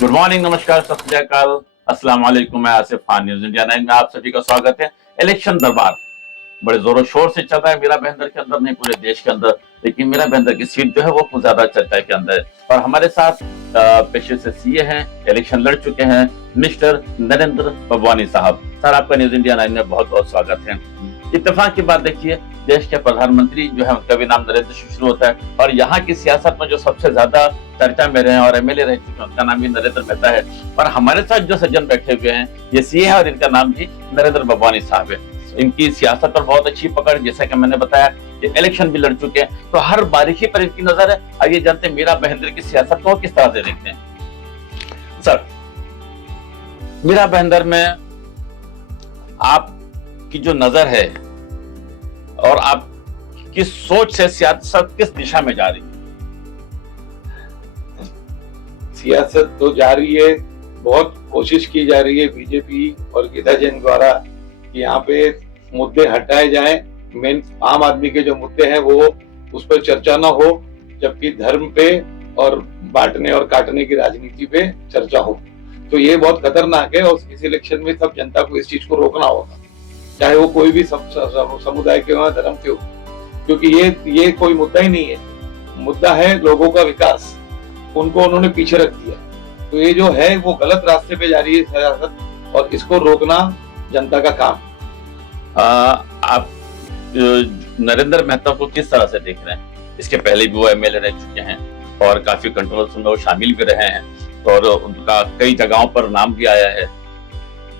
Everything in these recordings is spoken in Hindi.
गुड मॉर्निंग, नमस्कार, सत श्री अकाल, अस्सलाम वालेकुम। मैं आसिफ खान, न्यूज इंडिया 9 में आप सभी का स्वागत है। इलेक्शन दरबार बड़े जोरों शोर से चल रहा है, मेरा बहंदर के अंदर नहीं पूरे देश के अंदर, लेकिन मेरा बहंदर की सीट जो है वो कुछ ज्यादा चर्चा के अंदर है। और हमारे साथ पेशे से सीए हैं, इलेक्शन लड़ चुके हैं, मिस्टर नरेंद्र बबवानी साहब। सर, आपका न्यूज इंडिया 9 में बहुत बहुत स्वागत है। इत्तेफाक की बात देखिए, देश के प्रधानमंत्री जो है उनका भी नाम नरेंद्र से शुरू होता है, और यहाँ की सियासत में जो सबसे ज्यादा चर्चा में रहे हैं और एमएलए रह चुके हैं उनका नाम भी नरेंद्र मेहता है। और हमारे साथ जो सज्जन बैठे हुए हैं ये सीए है और इनका नाम भी नरेंद्र बबवानी साहब है। इनकी सियासत पर बहुत अच्छी पकड़, जैसा कि मैंने बताया कि इलेक्शन भी लड़ चुके हैं, तो हर बारीकी पर इनकी नजर है। आइए जानते हैं मीरा बहंदर की सियासत को किस तरह से देखते हैं। सर, मीरा बहंदर में आपकी जो नजर है और आपकी सोच से सियासत किस दिशा में जा रही है? सियासत तो जारी है, बहुत कोशिश की जा रही है बीजेपी और गीता जैन द्वारा कि यहाँ पे मुद्दे हटाए जाएं। मेन आम आदमी के जो मुद्दे हैं वो उस पर चर्चा ना हो, जबकि धर्म पे और बांटने और काटने की राजनीति पे चर्चा हो। तो ये बहुत खतरनाक है और इस इलेक्शन में सब जनता को इस चीज को रोकना होगा, चाहे वो कोई भी समुदाय के हो, धर्म के हो, क्योंकि ये कोई मुद्दा ही नहीं है। मुद्दा है लोगों का विकास, उनको उन्होंने पीछे रख दिया। तो ये जो है वो गलत रास्ते पे जा रही है सियासत, और इसको रोकना जनता का काम। आप नरेंद्र मेहता को किस तरह से देख रहे हैं? इसके पहले भी वो एमएलए रह चुके हैं और काफी कंट्रोवर्सी में वो शामिल भी रहे हैं, और उनका कई जगहों पर नाम भी आया है।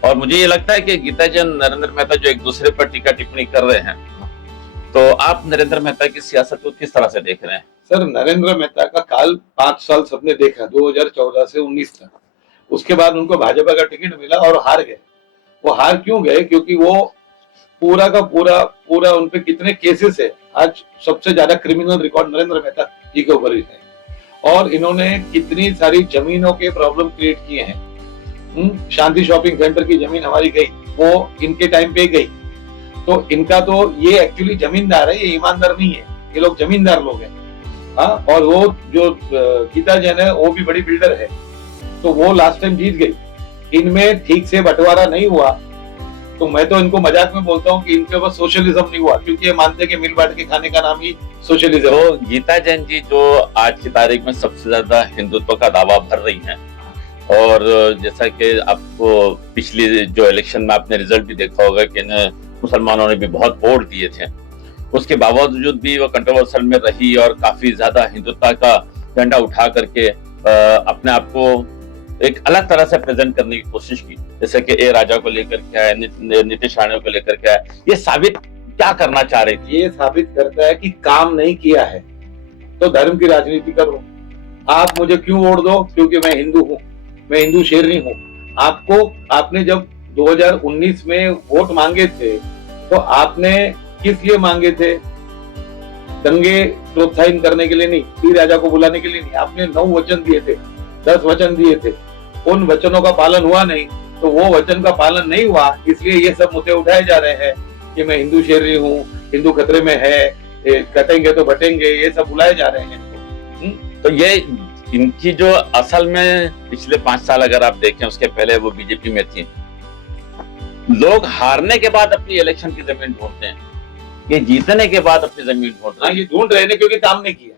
और मुझे ये लगता है कि गीता जैन, नरेंद्र मेहता जो एक दूसरे पर टीका टिप्पणी कर रहे हैं, तो आप नरेंद्र मेहता की सियासत को किस तरह से देख रहे हैं? सर, नरेंद्र मेहता का काल 5 साल सबने देखा, 2014 से 19 तक। उसके बाद उनको भाजपा का टिकट मिला और हार गए। वो हार क्यों गए? क्योंकि वो पूरा का पूरा उनपे कितने केसेस है। आज सबसे ज्यादा क्रिमिनल रिकॉर्ड नरेंद्र मेहता जी के ऊपर ही है, और इन्होंने कितनी सारी जमीनों के प्रॉब्लम क्रिएट किए हैं। शांति शॉपिंग सेंटर की जमीन हमारी गई, वो इनके टाइम पे गई। तो इनका तो ये एक्चुअली जमींदार है, ये ईमानदार नहीं है। ये लोग जमींदार लोग हैं। हाँ, और वो जो गीता जैन है वो भी बड़ी बिल्डर है, तो वो लास्ट टाइम जीत गई। इनमें ठीक से बंटवारा नहीं हुआ, तो मैं तो इनको मजाक में बोलता हूँ कि इनके पास सोशलिज्म नहीं हुआ, क्योंकि ये मानते हैं कि मिल बांट के खाने का नाम ही सोशलिज्म। तो गीता जैन जी जो आज की तारीख में सबसे ज्यादा हिंदुत्व का दावा भर रही हैं, और जैसा कि आपको पिछली जो इलेक्शन में आपने रिजल्ट भी देखा होगा कि मुसलमानों ने भी बहुत वोट दिए थे, उसके बावजूद भी वो कंट्रोवर्शियल में रही और काफी ज्यादा हिंदुत्व का झंडा उठा करके अपने आप को एक अलग तरह से प्रेजेंट करने की कोशिश की, जैसे कि ए राजा को लेकर क्या है, नीतीश राणे को लेकर क्या है। ये साबित क्या करना चाह रही थी? ये साबित करता है कि काम नहीं किया है तो धर्म की राजनीति करो। आप मुझे क्यों वोट दो? क्योंकि मैं हिंदू हूँ, मैं हिंदू शेरनी हूँ। आपने जब 2019 में वोट मांगे थे तो आपने किस लिए मांगे थे? दंगे प्रोत्साहित करने के लिए नहीं, पी राजा को बुलाने के लिए नहीं। आपने 9 वचन दिए थे, 10 वचन दिए थे, उन वचनों का पालन हुआ नहीं। तो वो वचन का पालन नहीं हुआ, इसलिए ये सब मुद्दे उठाए जा रहे हैं कि मैं हिंदू शेरनी हूँ, हिंदू खतरे में है, कटेंगे तो बटेंगे, ये सब बुलाए जा रहे हैं। तो ये इनकी जो असल में पिछले 5 साल अगर आप देखें, उसके पहले वो बीजेपी में थी। लोग हारने के बाद अपनी इलेक्शन की जमीन ढूंढते हैं, ये जीतने के बाद अपनी जमीन ढूंढ रहे हैं। ये ढूंढ रहे हैं क्योंकि काम नहीं किया।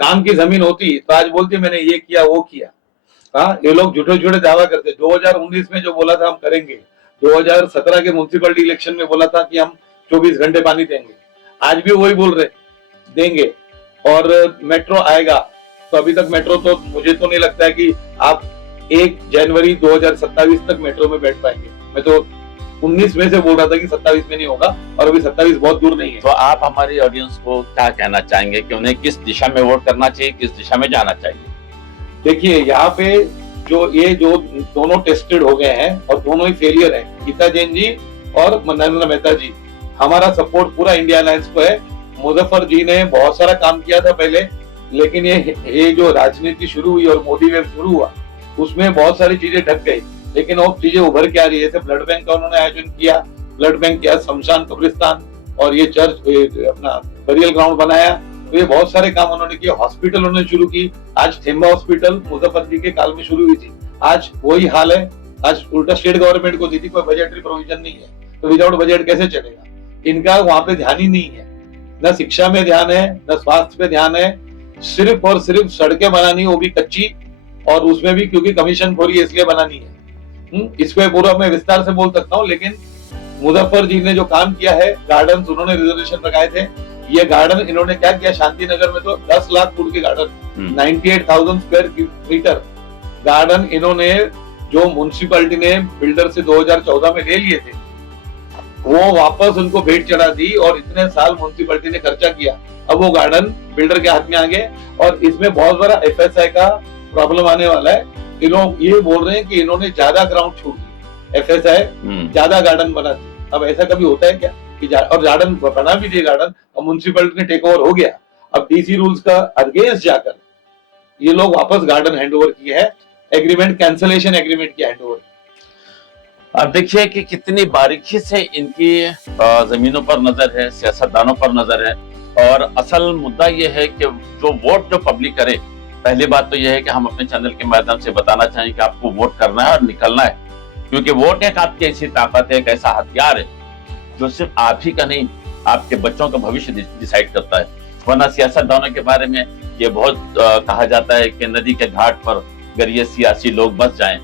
काम की जमीन होती तो आज बोलती मैंने ये किया वो किया। हाँ, ये लोग झूठे झूठे दावा करते। 2019 में जो बोला था हम करेंगे, 2017 के म्युनिसिपलिटी इलेक्शन में बोला था कि हम 24 घंटे पानी देंगे, आज भी वही बोल रहे देंगे। और मेट्रो आएगा, तो अभी तक मेट्रो तो मुझे तो नहीं लगता है कि आप 1 जनवरी 2027 तक मेट्रो में बैठ पाएंगे। मैं तो 19 में से बोल रहा था कि 27 में नहीं होगा, और अभी 27 बहुत दूर नहीं है। तो आप हमारी ऑडियंस को क्या कहना चाहेंगे कि उन्हें किस दिशा में वोट करना चाहिए, किस दिशा में जाना चाहिए? देखिए, यहाँ पे जो दोनों टेस्टेड हो गए हैं और दोनों ही फेलियर है, गीता जैन जी और नरेंद्र मेहता जी। हमारा सपोर्ट पूरा इंडिया अलायंस को है। मुजफ्फर जी ने बहुत सारा काम किया था पहले, लेकिन ये जो राजनीति शुरू हुई और मोदी वेव शुरू हुआ, उसमें बहुत सारी चीजें ढक गई, लेकिन वो चीजें उभर के आ रही है। जैसे ब्लड बैंक का उन्होंने आयोजन किया, ब्लड बैंक किया, शमशान कब्रिस्तान, और ये चर्च अपना बरियल ग्राउंड बनाया। तो ये बहुत सारे काम उन्होंने किए। हॉस्पिटल उन्होंने शुरू की। आज थेम्बा हॉस्पिटल मुजफ्फर जी के काल में शुरू हुई थी। आज वही हाल है। आज उल्टा स्टेट गवर्नमेंट को दी थी, कोई बजटरी प्रोविजन नहीं है, तो विदाउट बजट कैसे चलेगा? इनका वहां पे ध्यान ही नहीं है, न शिक्षा में ध्यान है, न स्वास्थ्य पे ध्यान है। सिर्फ और सिर्फ सड़कें बनानी, वो भी कच्ची, और उसमें भी क्योंकि कमीशन खोरी है इसलिए बनानी है। इस पे पूरा मैं विस्तार से बोल सकता हूँ, लेकिन मुजफ्फर जी ने जो काम किया है, गार्डन उन्होंने रिजर्वेशन लगाए थे। ये गार्डन इन्होंने क्या किया, शांति नगर में तो 10 लाख फुट के गार्डन, 98,000 स्क्वायर मीटर गार्डन इन्होंने, जो म्युनिसिपैलिटी ने बिल्डर से 2014 में ले लिए थे, वो वापस उनको भेंट चढ़ा दी, और इतने साल म्युनिसिपैलिटी ने खर्चा किया, अब वो गार्डन बिल्डर के हाथ में आ गए। और इसमें बहुत बड़ा FSI का प्रॉब्लम आने वाला है। ये लोग ये बोल रहे हैं कि इन्होंने ज्यादा ग्राउंड छोड़ दिया, FSI ज्यादा गार्डन बना दिया। अब ऐसा कभी होता है क्या कि और गार्डन बना भी दिए गार्डन, और म्युनिसिपैलिटी ने टेक ओवर हो गया। अब DC रूल्स का अगेंस्ट जाकर ये लोग वापस गार्डन हैंडओवर किए हैं, एग्रीमेंट कैंसलेशन एग्रीमेंट किया हैंडओवर। अब देखिए कि कितनी बारीकी से इनकी जमीनों पर नजर है, सियासतदानों पर नजर है। और असल मुद्दा यह है कि जो वोट जो पब्लिक करे, पहली बात तो यह है कि हम अपने चैनल के माध्यम से बताना चाहें कि आपको वोट करना है और निकलना है, क्योंकि वोट एक आपकी ऐसी ताकत है, एक ऐसा हथियार है जो सिर्फ आप ही का नहीं, आपके बच्चों का भविष्य डिसाइड करता है। वरना सियासतदानों के बारे में ये बहुत कहा जाता है कि नदी के घाट पर अगर ये सियासी लोग बस जाएं,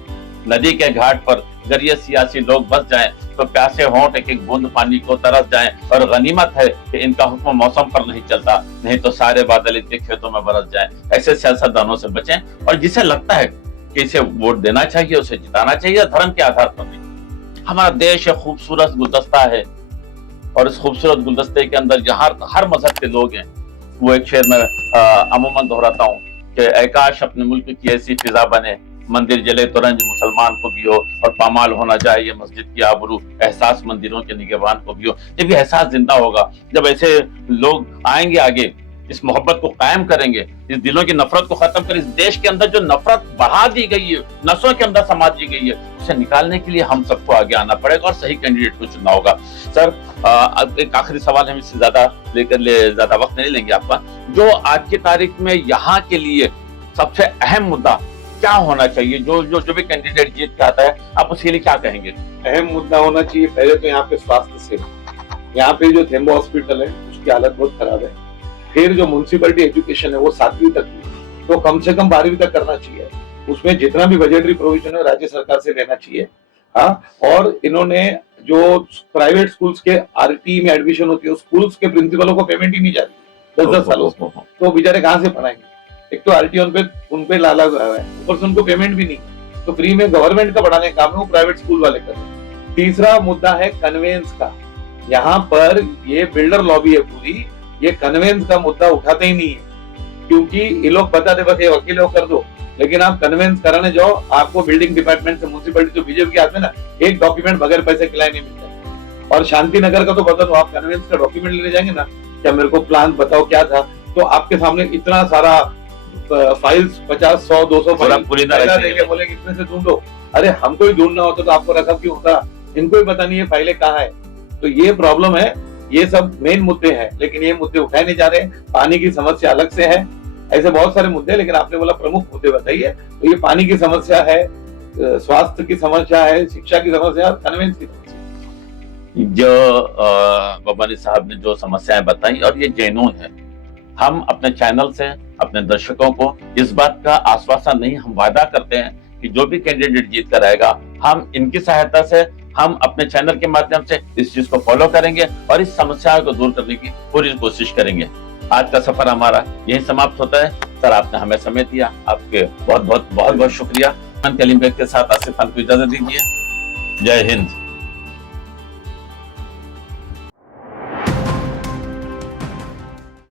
नदी के घाट पर अगर ये सियासी लोग बस जाएं तो प्यासे होंठ एक एक बूंद पानी को तरस जाएं। और गनीमत है कि इनका हुक्म मौसम पर नहीं चलता, नहीं तो सारे बादल इनके खेतों में बरस जाएं। ऐसे सियासतदानों से बचें, और जिसे लगता है कि इसे वोट देना चाहिए, उसे जिताना चाहिए, धर्म के आधार पर नहीं। हमारा देश एक खूबसूरत गुलदस्ता है, और इस खूबसूरत गुलदस्ते के अंदर जहाँ हर मजहब के लोग हैं। वो एक शेर में अमूमन दोहराता हूँ कि ऐ काश अपने मुल्क की ऐसी फिजा बने, मंदिर जले तो रंज मुसलमान को भी हो, और पामाल होना जाए ये मस्जिद की आबरू, एहसास मंदिरों के निगहबान को भी हो। जब ये एहसास जिंदा होगा, जब ऐसे लोग आएंगे आगे, इस मोहब्बत को कायम करेंगे, इस दिलों की नफरत को खत्म कर, इस देश के अंदर जो नफरत बढ़ा दी गई है, नसों के अंदर समा दी गई है, उसे निकालने के लिए हम सबको आगे आना पड़ेगा और सही कैंडिडेट को चुनना होगा। सर, एक आखिरी सवाल, हम इससे ज्यादा वक्त नहीं लेंगे आपका। जो आज की तारीख में यहाँ के लिए सबसे अहम मुद्दा क्या होना चाहिए, जो भी कैंडिडेट जीत के आता है, आप उसके लिए क्या कहेंगे? अहम मुद्दा होना चाहिए पहले तो यहाँ पे स्वास्थ्य सेवा। यहाँ पे जो थेम्बो हॉस्पिटल है उसकी हालत बहुत खराब है। फिर जो म्युनिसिपैलिटी एजुकेशन है वो 7वीं तक की, तो कम से कम 12वीं तक करना चाहिए। उसमें जितना भी बजटरी प्रोविजन है राज्य सरकार से लेना चाहिए। हाँ, और इन्होंने जो प्राइवेट स्कूल्स के RT में एडमिशन होती है, स्कूल्स के प्रिंसिपलों को पेमेंट ही नहीं जाती 10-10 सालों से, तो बेचारे कहाँ से पढ़ाएंगे? एक तो RT उन पे लाला हुआ है, ऊपर से उनको पेमेंट भी नहीं, तो फ्री में गवर्नमेंट का पढ़ाने का काम है वो प्राइवेट स्कूल वाले कर रहे हैं। तीसरा मुद्दा है कन्वेंस का। यहाँ पर ये बिल्डर लॉबी है पूरी, ये कन्वेंस का मुद्दा उठाते ही नहीं है, क्योंकि ये लोग बताते बस ये वकील हो कर दो, लेकिन आप कन्वेंस कराने जाओ, आपको बिल्डिंग डिपार्टमेंट से, म्युनिसिपैलिटी जो बीजेपी के हाथ में ना, एक डॉक्यूमेंट बगैर पैसे खिलाए नहीं मिलता। और शांति नगर का तो बता दो, आप कन्वेंस का डॉक्यूमेंट लेने जाएंगे ना, क्या मेरे को प्लान बताओ क्या था, तो आपके सामने इतना सारा फाइल्स 50, 100, 200 फाइल बोले कितने से ढूंढो। अरे हमको ही ढूंढना होता तो आपको रखा क्यों होता? इनको ही पता नहीं है फाइलें कहाँ है। तो ये प्रॉब्लम है, ये सब मेन मुद्दे हैं, लेकिन ये मुद्दे उठाए नहीं जा रहे। पानी की समस्या अलग से है, ऐसे बहुत सारे मुद्दे, लेकिन आपने बोला प्रमुख मुद्दे बताइए, तो ये पानी की समस्या है, स्वास्थ्य की समस्या है, शिक्षा की समस्या, कन्वेंस की समस्या। जो बबानी साहब ने जो समस्याएं बताई, और ये जेनून है। हम अपने चैनल से अपने दर्शकों को इस बात का आश्वासन नहीं, हम वादा करते हैं कि जो भी कैंडिडेट जीत कर आएगा, हम इनकी सहायता से, हम अपने चैनल के माध्यम से इस चीज को फॉलो करेंगे और इस समस्या को दूर करने की पूरी कोशिश करेंगे। आज का सफर हमारा यही समाप्त होता है। सर, आपने हमें समय दिया, आपके बहुत बहुत शुक्रिया। कलीम बेग के साथ आसिफ खान को इजाजत दीजिए। जय हिंद।